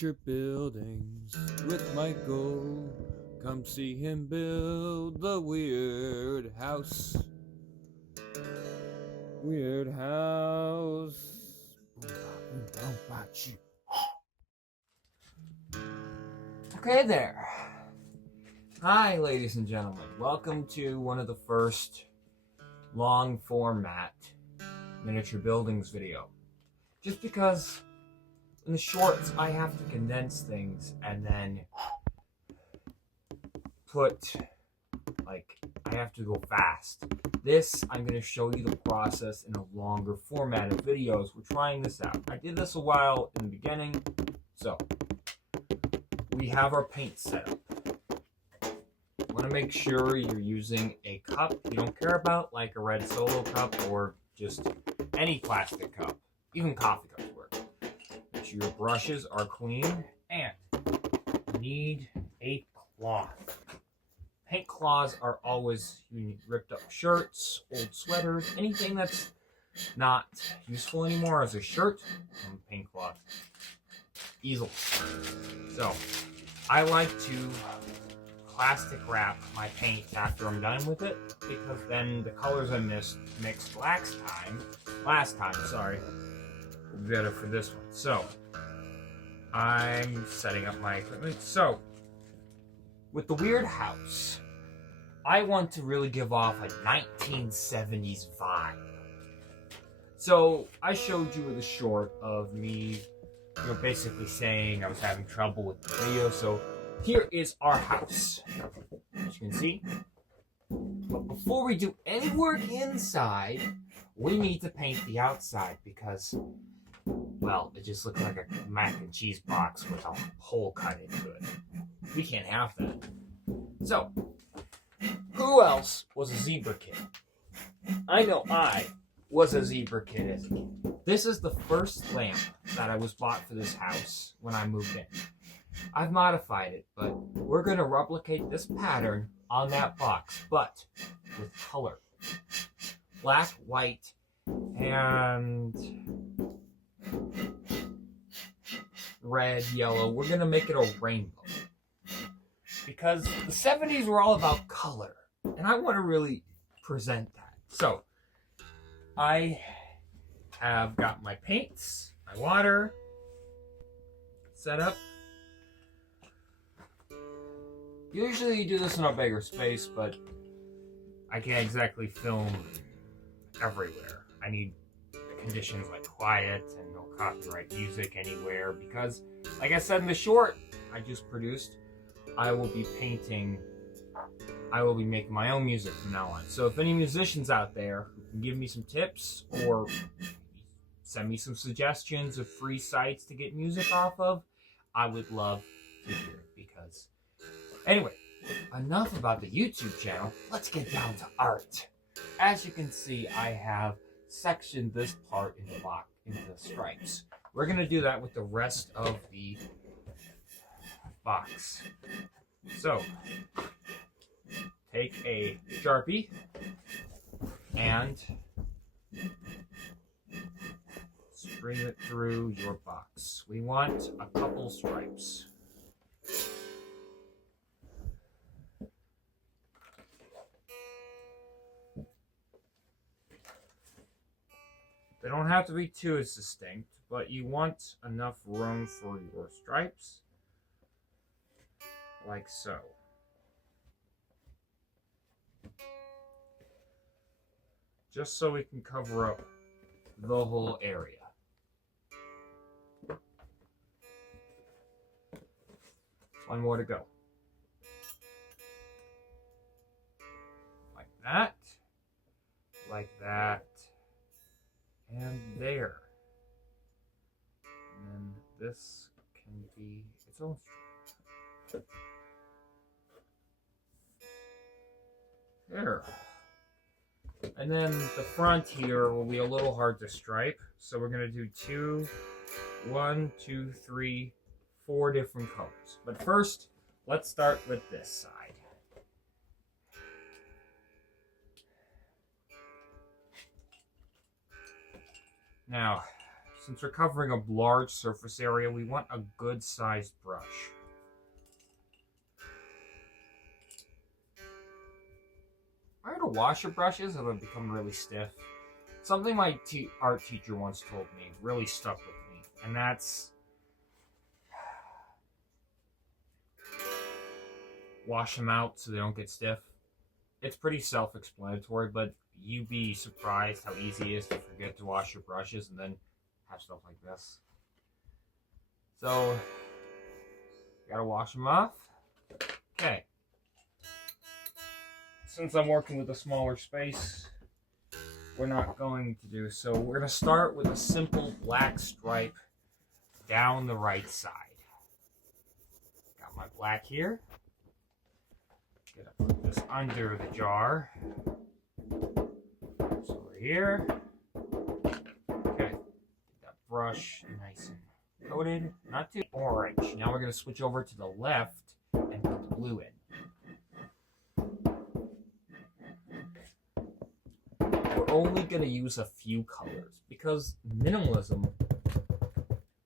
Miniature buildings with Michael. Come see him build the weird house. Weird house. Okay there. Hi, ladies and gentlemen. Welcome to one of the first long format miniature buildings video. Just because in the shorts I have to condense things and then I have to go fast. This, I'm going to show you the process in a longer format of videos. We're trying this out. I did this a while in the beginning. So, we have our paint set up. You want to make sure you're using a cup you don't care about, like a red Solo cup or just any plastic cup. Even coffee cups work. Make sure your brushes are clean, and you need a cloth. Paint cloths are always, you need ripped up shirts, old sweaters, anything that's not useful anymore as a shirt, and paint cloth. Easily. So, I like to plastic wrap my paint after I'm done with it, because then the colors I mixed last time, will be better for this one. So, I'm setting up my equipment. So, with the weird house, I want to really give off a 1970s vibe. So I showed you the short of me, basically saying I was having trouble with the video. So here is our house, as you can see. But before we do any work inside, we need to paint the outside because, well, it just looks like a mac and cheese box with a hole cut into it. We can't have that. So, who else was a zebra kid? I know I was a zebra kid as a kid. This is the first lamp that I was bought for this house when I moved in. I've modified it, but we're going to replicate this pattern on that box, but with color. Black, white, and red, yellow. We're going to make it a rainbow. Because the 70s were all about color, and I want to really present that. So, I have got my paints, my water set up. Usually you do this in a bigger space, but I can't exactly film everywhere. I need conditions like quiet and no copyright music anywhere because, like I said in the short I just produced, I will be making my own music from now on. So if any musicians out there who can give me some tips or send me some suggestions of free sites to get music off of, I would love to hear it. Because, anyway, enough about the YouTube channel. Let's get down to art. As you can see, I have sectioned this part into stripes. We're going to do that with the rest of the box. So, take a Sharpie and string it through your box. We want a couple stripes. They don't have to be too distinct, but you want enough room for your stripes. Like so. Just so we can cover up the whole area. One more to go. Like that. Like that. And there. And then this can be its own stripe. There. And then the front here will be a little hard to stripe. So we're going to do 1, 2, 3, 4 different colors. But first, let's start with this side. Now, Since we're covering a large surface area, we want a good sized brush. I had to wash your brushes and they become really stiff. Something my art teacher once told me really stuck with me, and that's wash them out so they don't get stiff. It's pretty self-explanatory, but you'd be surprised how easy it is to forget to wash your brushes and then have stuff like this. So, gotta wash them off. Okay. Since I'm working with a smaller space, we're not going to do so. We're going to start with a simple black stripe down the right side. Got my black here. Gonna put this under the jar. So over here. Okay. That brush nice and coated. Not too orange. Now we're going to switch over to the left and put the blue in. We're only going to use a few colors because minimalism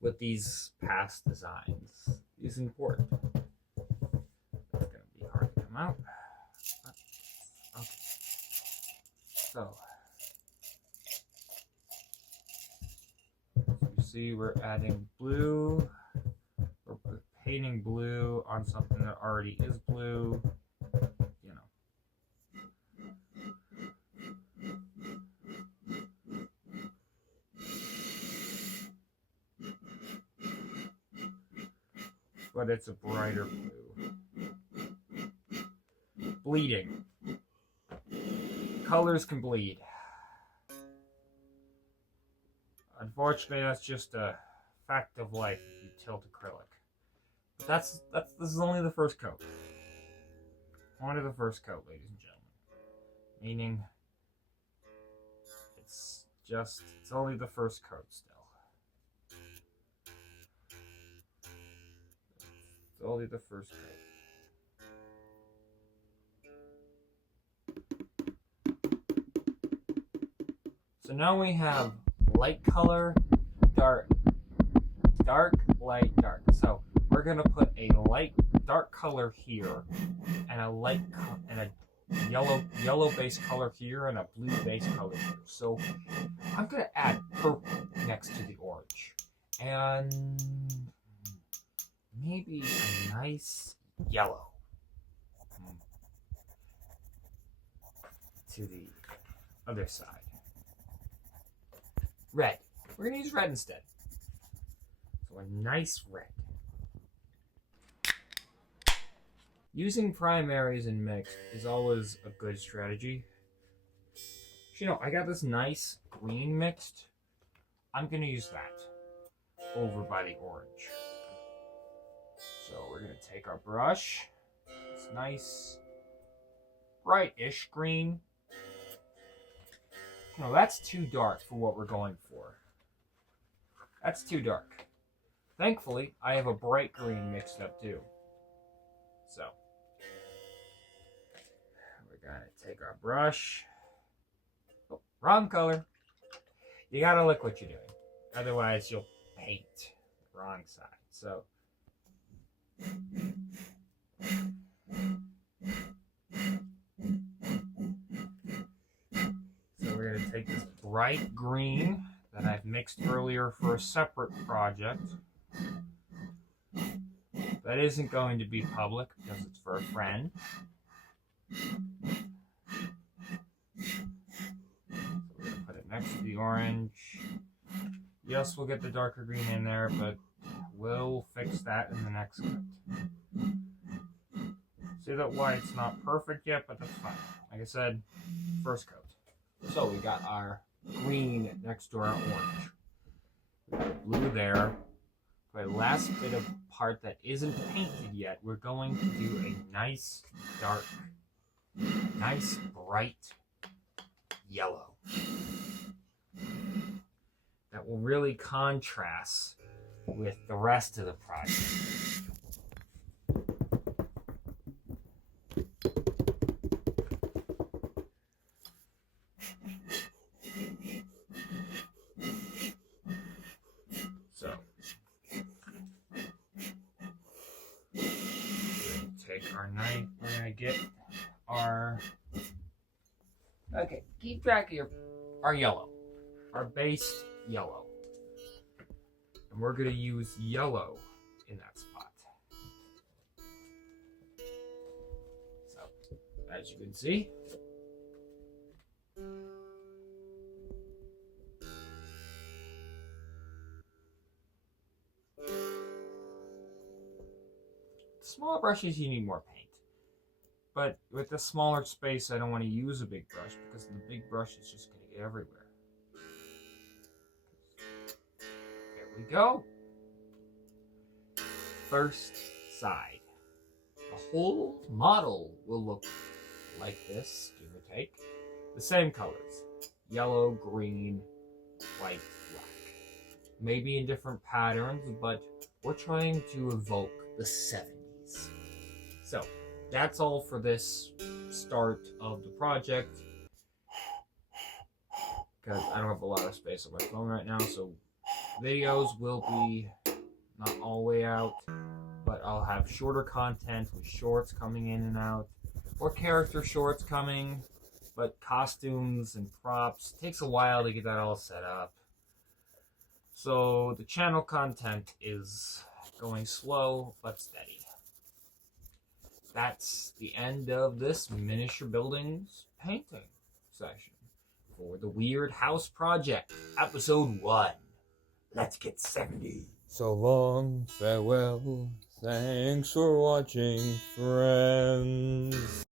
with these past designs is important. It's going to be hard to come out. Okay. So, you see we're adding blue. We're painting blue on something that already is blue. But it's a brighter blue. Bleeding. Colors can bleed. Unfortunately, that's just a fact of life if you tilt acrylic. But this is only the first coat. Only the first coat, ladies and gentlemen. Meaning, it's only the first coat still. It's only the first coat. So now we have light color, dark, light, dark. So we're gonna put a dark color here, and a yellow base color here, and a blue base color here. So I'm gonna add purple next to the orange, and maybe a nice yellow to the other side. Red. We're going to use red instead. So a nice red. Using primaries and mixed is always a good strategy. You know, I got this nice green mixed. I'm going to use that over by the orange. So we're going to take our brush. It's nice bright-ish green. No, that's too dark for what we're going for. That's too dark. Thankfully, I have a bright green mixed up too. So, we're going to take our brush. Oh, wrong color. You got to look what you're doing. Otherwise, you'll paint the wrong side. So, we're going to take this bright green that I've mixed earlier for a separate project. That isn't going to be public because it's for a friend. So we're going to put it next to the orange. Yes, we'll get the darker green in there, but we'll fix that in the next coat. See that why it's not perfect yet, but that's fine. Like I said, first coat. So we got our green next to our orange. We got blue there. For the last bit of part that isn't painted yet, we're going to do a nice dark, nice bright yellow. That will really contrast with the rest of the project. we're gonna get our, okay, keep track of our yellow, our base yellow. And we're gonna use yellow in that spot. So, as you can see, smaller brushes, you need more paint. But with the smaller space, I don't want to use a big brush because the big brush is just going to get everywhere. There we go. First side. The whole model will look like this, give or take. The same colors. Yellow, green, white, black. Maybe in different patterns, but we're trying to evoke the 70s. So, that's all for this start of the project. Because I don't have a lot of space on my phone right now, so videos will be not all the way out. But I'll have shorter content with shorts coming in and out. Or character shorts coming. But costumes and props. Takes a while to get that all set up. So the channel content is going slow but steady. That's the end of this miniature buildings painting session for the Weird House Project, episode 1. Let's get 70. So long, farewell, thanks for watching, friends.